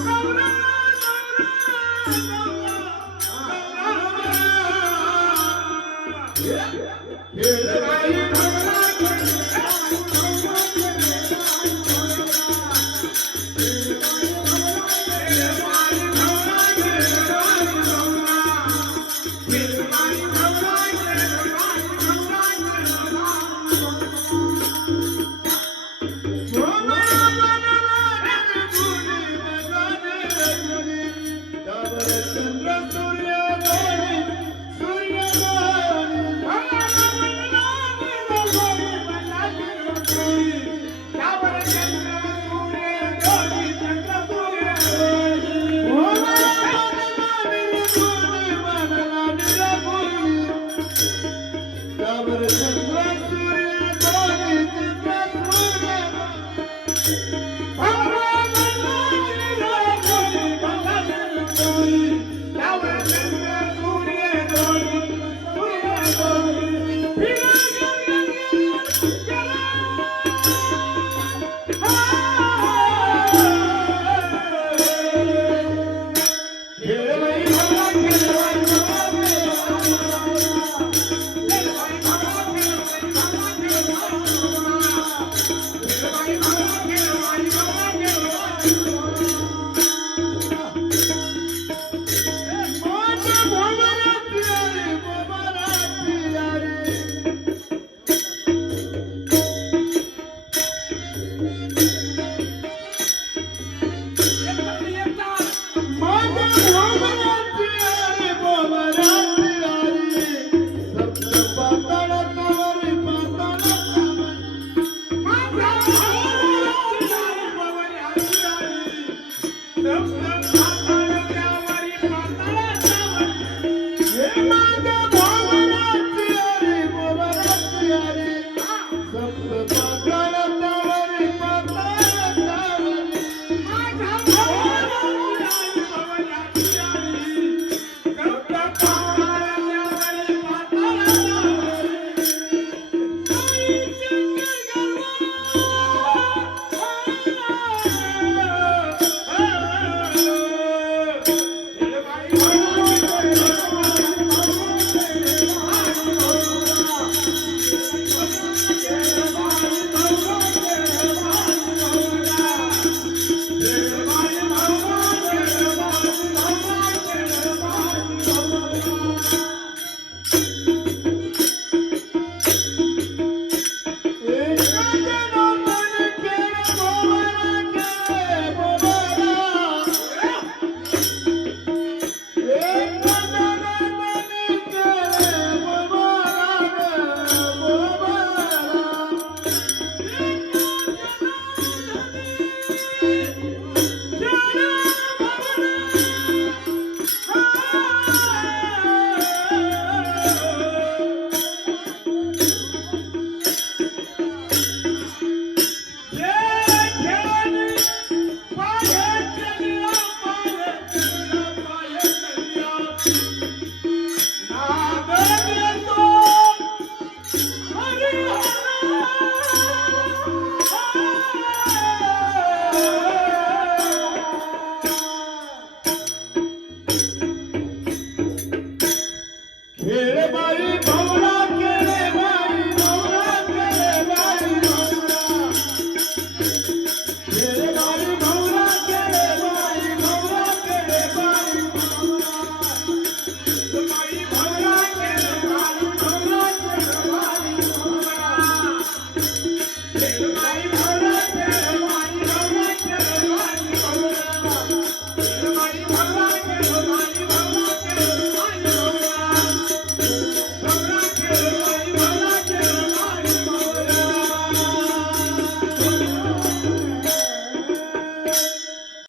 Oh, no!